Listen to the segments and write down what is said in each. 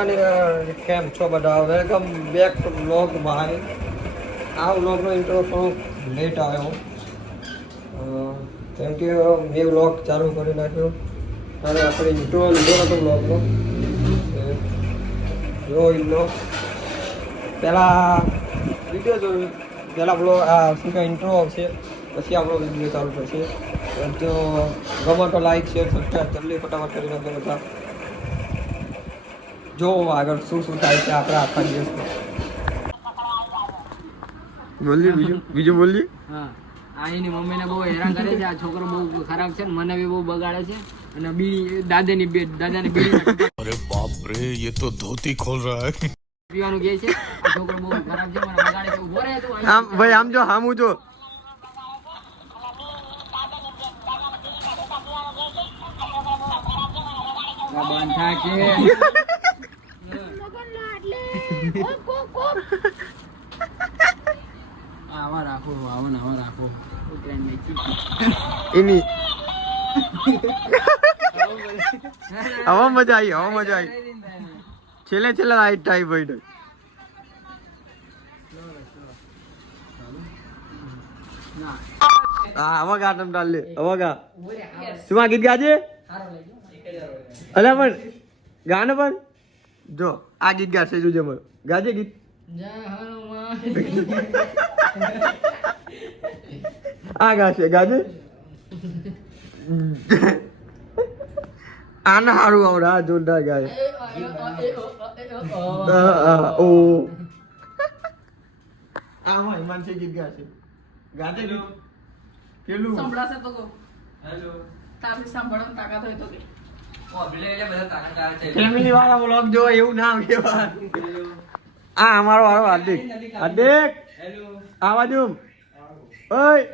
અને કેમ છો બધા? વેલકમ બેક ટુ વ્લોગ ભાઈ. આ વ્લોગનો ઇન્ટ્રો થોડો લેટ આવ્યો કેમ કે મેં વ્લોગ ચાલુ કરી નાખ્યો અને આપણે ઇન્ટ્રો લીધો હતો વ્લોગનો. જો ઇન્ટ્રો પહેલાં વિડીયો જોયું, પહેલાં વ્લોગ શું કે ઇન્ટ્રો આવશે, પછી આપણો વિડીયો ચાલુ થશે. તો ગમે તો લાઈક શેર સબસ્ક્રાઈબ જલ્દી ફટાફટ કરી નાખજો બધા. જો આગળ શું થાય છે આપણા આખા દિવસમાં. બોલીએ બીજું બોલીએ. હા, આ એની મમ્મીને બહુ હેરાન કરે છે. આ છોકરો બહુ ખરાબ છે ને મને બી બહુ બગાડે છે. અને દાદાની બીડી અરે બાપ રે, ये तो धोती खोल रहा है. પીવાનું કહે છે. આ છોકરો બહુ ખરાબ છે, મને બગાડે છે. ઉભો રહે તું. આમ ભાઈ આમ જો હામું જો. બાંધા કે આવા રાખો એની હવા મજા આવી છેલ્લે લાઈટ થાય ભાઈ. હા હવા ગા તમ ડાલ લે હવા ગા. શું આ ગીત ગાજે? અલા પણ ગાને પણ જો આ ગીત ગાશે જોજે મને. ગાજે ગીત. આ ગાશે ગાજે. આના હારું આવડે. આ જોરદાર ગાય. ઓ આમાં હિમાંશી ગીત ગાશે. ગાજે ગીત. પેલું સંભળાશે તો કહો. હેલો તારી સાંભળવાની તાકાત હોય તો કે ફેમિલી વાળા વ્લોગ જો એવું ના કહેવાય. આ અમારો વાળો હાર્દિક હેલો આ બાજુ. ઓય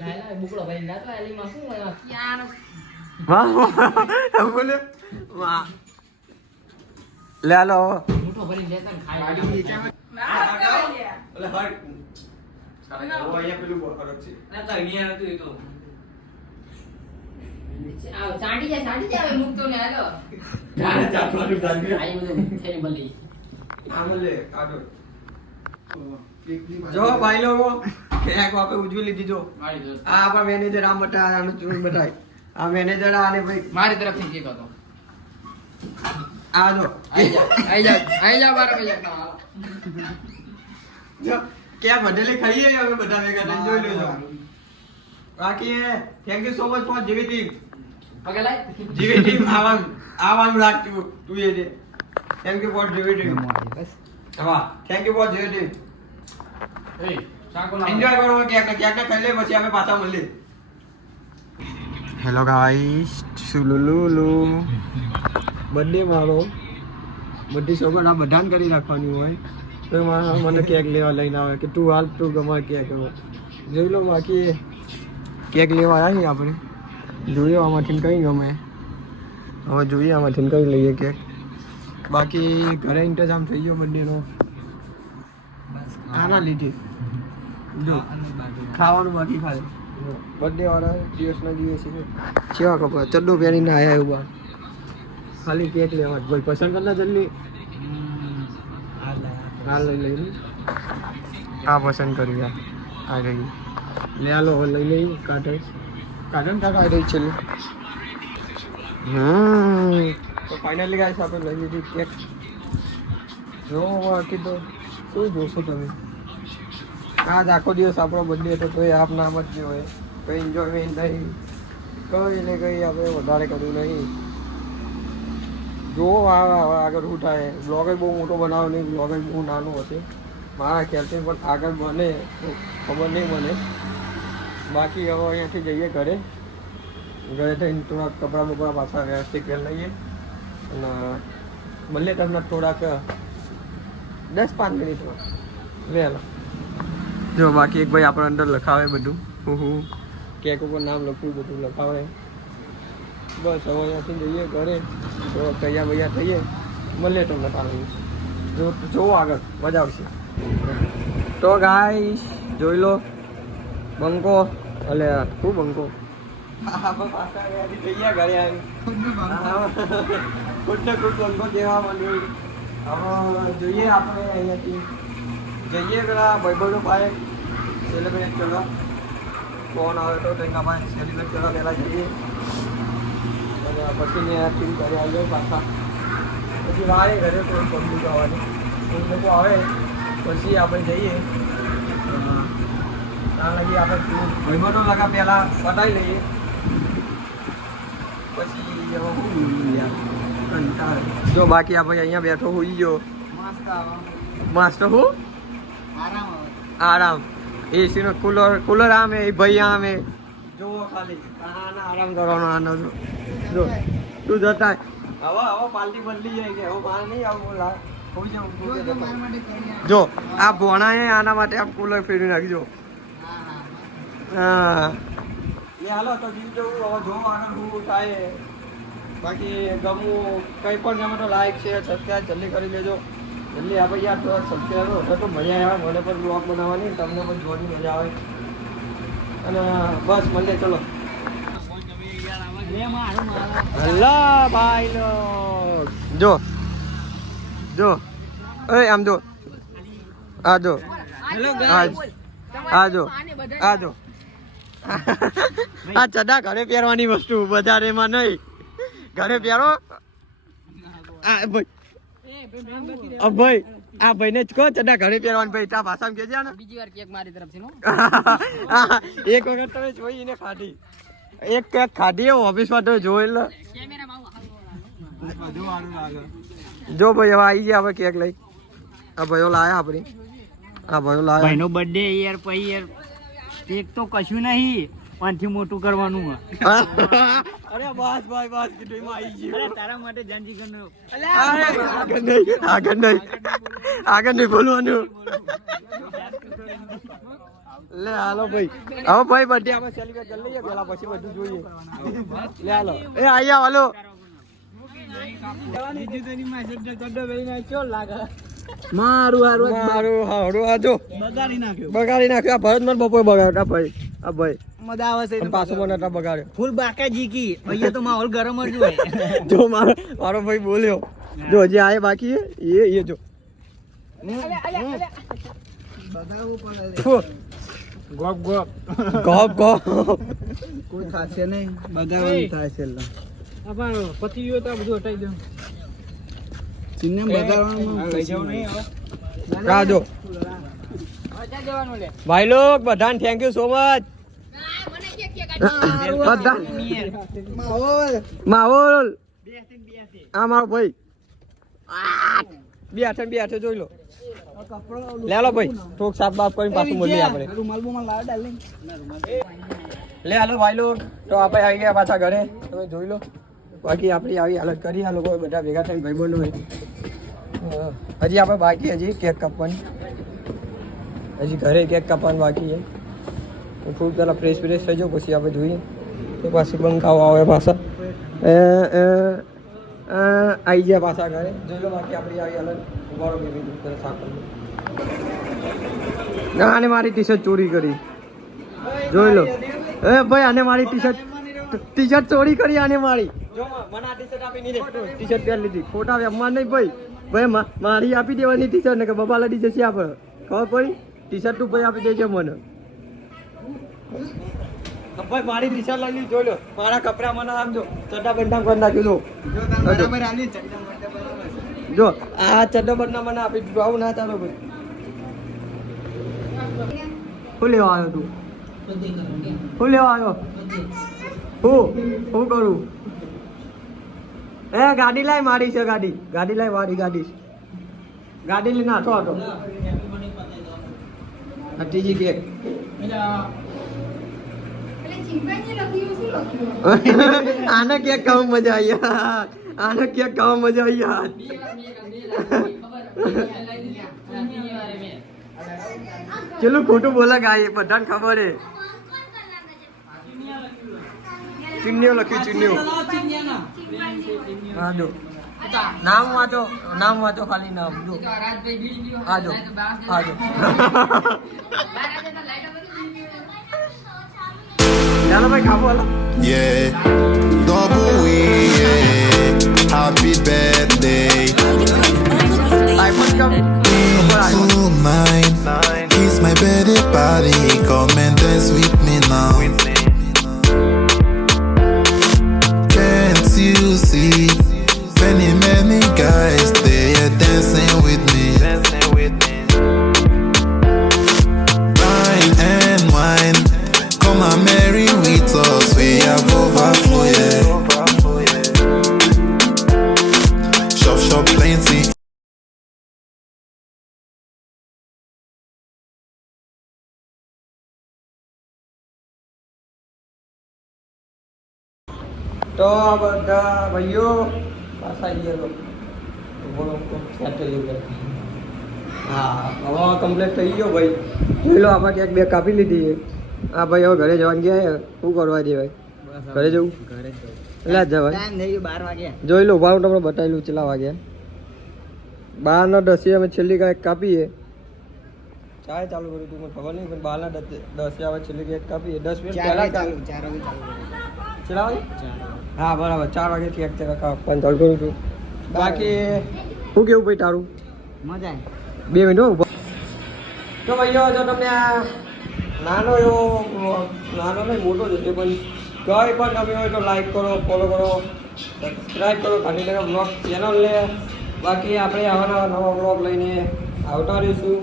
લાલા બુકડો ભાઈ ના તો એલીમાં શું ક્યાં વાહ બોલે વાહ લે આલો મોટો ભરી લેતા ખાઈ ના કરાય ઓલે હટ ઓ અહીંયા પેલું ફરક છે ના તો અહીંયા હતું એ તો આવ ચાંડી જાય મુકતો ને હાલો જાણે ચાટવાનું ચાંદી આઈ બધું થેરી બલી આમલે કાઢો. જો ભાઈ લોકો એક વાપે ઉજવી લીધી. જો આ આપણા મેનેજર આમ બતાય આમ ચૂન બતાય. આ મેનેજર આને ભાઈ મારી તરફથી કેક હતો. આ જો આઈ જા બાર વાગ્યા હાલો જો ક્યાં બધેલી ખાઈએ હવે બધા ભેગા થઈને જોઈ લેજો. બાકી thank you so much for જીવી ટીમ. પગે લાય જીવી ટીમ આવવાનું રાખતું તું એ દે. થેન્ક યુ ફોર જીવી ટીમ. હા થેન્ક યુ ફોર જીવી ટીમ. એ સાકો એન્જોય કરો ક્યાંક ખાઈ લે પછી અમે પાછા મળીએ. હેલો ગાઈસ સુલુલુલુ બર્થડે મારો બધી છોકરા બધાને કરી રાખવાની હોય તો મને કેક લેવા લઈને આવે કે તું હાલ તું ગમે કેક જોઈ લો. બાકી કેક લેવા આવ્યા આપણે જોઈએ આમાંથી કઈ ગમે. હવે જોઈએ આમાંથી કઈ લઈએ કેક. બાકી ઘરે ઇંતજામ થઈ ગયો બર્થડેનો આના લીધે. જો ખાવાનું બાકી ખાલી બર્થડે વાળા દિવસના દિવસે કેવા કપડા ચડ્ડો પહેરીને આવ્યા એવું ખાલી કેક લેવા ભાઈ પસંદ કરના જલ્દી. હા લઈ લઈ આ પસંદ કરી આ રહી લે આલો લઈ લઈ કાઢે કાઢ આવી રહી છે. તો ફાઇનલી ગાઈસ આપણે લઈ લીધી કેક. જો બાકી તો શું જોશો તમે. આજ આખો દિવસ આપણો બર્થડે હતો તો એ આપ નામ જ જે હોય કંઈ એન્જોયમેન્ટ નહીં કંઈ ને કંઈ આપણે વધારે કરવું નહીં. જો આગળ શું થાય. બ્લોગ બહુ મોટો બનાવો નહીં, બ્લોગ બહુ નાનું હશે મારા ખ્યાલથી, પણ આગળ બને તો ખબર નહીં મને. બાકી હવે અહીંયાથી જઈએ ઘરે થઈને થોડાક કપડાં બપડા પાછા વ્યવસ્થિત કરી લઈએ અને મળીએ તમને થોડાક 10-5 મિનિટમાં વહેલા. જો બાકી એક ભાઈ આપણે અંદર લખાવે બધું હું કેક ઉપર નામ લખ્યું બધું લખાવે. બસ હવે અહીંયાથી જઈએ ઘરે તો તૈયાર વૈયાર થઈએ મળીએ તમને પાણી. જોવો આગળ મજા આવશે. તો ગાઈસ જોઈ લો બંકો એટલે શું બંકો આપણે પાછા હજી જઈએ ઘરે આવી ખુદ ને ખુદ બંકો દેવા માંડ્યું. હવે જોઈએ આપણે અહીંયાથી જઈએ પેલા ભાઈબંધો પાસે સેલિબ્રેટ કરવા. ફોન આવે તો કંઈક આપણે સેલિબ્રેટ કરવા પહેલાં જઈએ અને પછી ત્યાંથી ઘરે આવી જાય પાછા. પછી વારે ઘરે કોઈ પબ્લિક આવવાની એ લોકો આવે પછી આપણે જઈએ. ત્યાં લગી આપણે ભાઈબંધો લગા પહેલાં પતાવી લઈએ પછી જો બાકી આપણે અહીંયા બેઠો હોઈ ગયો મસ્ત હું આરામ એસીનો કુલર આમે એ ભાઈ આમે જોવો ખાલી આરામ કરવાનો આનો જો તું જતા હવે પાલટી બદલી જાય કે હવે બહાર નહીં આવું હોઈ જાઉં જો આ ભોણાએ આના માટે આ કુલર ફેરવી નાખજો. હા એ હાલો તો જીવ જવું હવે જો આગળ હું થાય. બાકી ગમવું કંઈ પણ ગમે તો લાઈક શેર સબસ્ક્રાઈબ જલ્દી કરી લેજો. જલ્દી આપણે યાર તો સબસ્ક્રાઈબ હોય તો મજા આવે. મને પણ બ્લોગ બનાવવાની તમને પણ જોવાની મજા આવે. અને બસ મળીએ ચલો. હલ્લા ભાઈ લોગ જો જો એ આમ જો આ જો આ જો આ જો આ ચડા ઘરે પહેરવાની વસ્તુ બજારમાં નહીં ઘરે પહેરો. આ ભાઈ આ ભાઈને જ કહો ચડા ઘરે પહેરવાની ભાઈ તા ભાષામાં કહેજે ને. બીજી વાર કેક મારી તરફથી નો એક વખત તમે જોઈ ને ખાધી એક કેક ખાધી ઓફિસમાં તો જોઈ લે જો ભાઈ હવે આવી ગયા હવે કેક લઈ. આ ભાઈઓ લાયા આપણી આ ભાઈઓ લાયા ભાઈનો બર્થડે યાર પછી યાર કેક તો કશું નહીં પાંચથી મોટું કરવાનું અરે બસ ભાઈ બસ કીધું આવી ગયું તારા માટે જાનજી કરનો આગળ નહીં બોલવાનું. લે હાલો ભાઈ હવે ભાઈ બર્થડે આપણે સેલિબ્રેટ કરી લઈએ પેલા પછી બધું જોઈએ. લે હાલો એ આયા હાલો મારું હારું આ જો બગાડી નાખ્યો. આ ભરત મને બપોર બગાડ્યો ભાઈ આ ભાઈ મજા આવે છે પાછો બનાવતા બગાડ્યો ફૂલ બાકા જીકી અહીંયા તો માહોલ ગરમ જ હોય. જો મારો ભાઈ બોલ્યો જો હજી આ બાકી એ જો ગોપ ગોપ ગોપ ગોપ કોઈ ખાશે નહીં બગાડવાનું થાય છે. પતિ ગયો તો બધું હટાઈ દઉં ચિન્ને બગાડવાનું લઈ જાવ નહીં હવે રાજો ભાઈ લોગ બધાને થેન્ક યુ સો મચ. માહોલ આ મારો ભાઈ બે હાથે જોઈ લો. લે લો ભાઈ થોક સાફ બાફ કરીને પાછું મળીએ આપણે. લે હાલો ભાઈ લોગ તો આપણે આવી ગયા પાછા ઘરે તમે જોઈ લો. બાકી આપણી આવી હાલત કરી આ લોકો બધા ભેગા થઈને ભાઈબંધો હોય. હજી આપણે બાકી હજી કેક કાપવાની હજી ઘરે કેક કાપવાનું બાકી છે. તો થોડું પહેલાં ફ્રેશ થઈ જાઓ પછી આપણે જોઈએ તો પાછી બંકાઓ આવે પાછા આવી ગયા પાછા ઘરે જોઈ લો. બાકી આપણી આવી હાલત ઉભારો બેબી સાફ કરી ના આને મારી ટી શર્ટ ચોરી કરી જોઈ લો. એ ભાઈ આને મારી ટી શર્ટ ચોરી કરી આને મારી જો મને આ ટી શર્ટ આપી નહીં ટી શર્ટ પહેરી લીધી ખોટા વ્યવહાર નહીં ભાઈ મારી આપી દેવાની ટી શર્ટ ને કે બબા લડી જશે આપણે ખબર પડી ટી શર્ટ તું ભાઈ આપી દેજે મને. ભાઈ મારી ટી શર્ટ લઈ લીધી જોઈ લો. મારા કપડા મને આપજો ચડ્ડા બંડા કરી નાખ્યું જો આ ચડ્ડા બંડા મને આપી દીધું આવું ના ચાલો ભાઈ. શું લેવા આવ્યો તું શું લેવા આવ્યો શું કરું એ ગાડી લાય મારી છે ગાડી લાય મારી ગાડી લઈને આઠો ત્રીજી કેક આને કેક ખાવા મજા આવી યાર ચલો ખોટું બોલા ગાય બધાને ખબર હે. ચીન્નીઓ લખ્યું ચીન્નીઓ હા જો નામ વાંચો ખાલી નામ જો આજો ચાલો ભાઈ ખાવો હાલો. Yeah, double E, yeah. Happy birthday iPhone come to mine. It's my birthday party. Come and dance with me now. Can't you see? Many guys they are dancing with me. Wine and wine, come and marry with us. We have overflow, yeah. Shop plenty. તો આ બધા ભાઈઓ પાછા આવી ગયા બોલો set થઈ ગયું હા હવે કમ્પ્લીટ થઈ ગયો ભાઈ જોઈ લો આમાં ક્યાંક બે કાપી લીધી છે આ ભાઈ હવે ઘરે જવાનું ગયા છે શું કરવા દે ભાઈ ઘરે જવું ઘરે એટલે જ જવાય ટાઈમ થઈ ગયો 12 વાગ્યા જોઈ લો ભાવ તમને બતાવેલું ચેલા વાગ્યા 12:10 અમે છેલ્લી કાંઈક કાપીએ ચાય ચાલુ કર્યું હતું મને ખબર નહીં પણ 12:10 હવે છેલ્લી કાંઈક કાપીએ 10 મિનિટ પહેલા ચાલુ 4 વાગે ચાલુ ચેલા વાગે હા બરાબર 4 વાગેથી એક ટકા કાપવાનું ચાલુ કરું છું બાકી શું કેવું ભાઈ તારું મજા આવી 2 મિનિટ ઉભો તો ભાઈઓ જો તમને આ નાનો એવો નાનો નહીં મોટો જ છે પણ કંઈ પણ તમે હોય તો લાઈક કરો ફોલો કરો સબસ્ક્રાઈબ કરો ગાંધીનગર બ્લોગ ચેનલને બાકી આપણે આવા નવા બ્લોગ લઈને આવતા રહીશું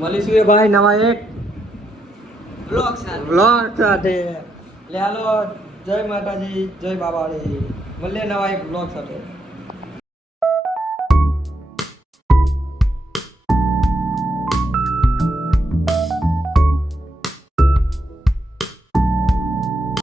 મળીશું એ ભાઈ નવા એક બ્લોગ સાથે લે હાલો જય માતાજી જય બાબાળી મળીએ નવા એક બ્લોગ સાથે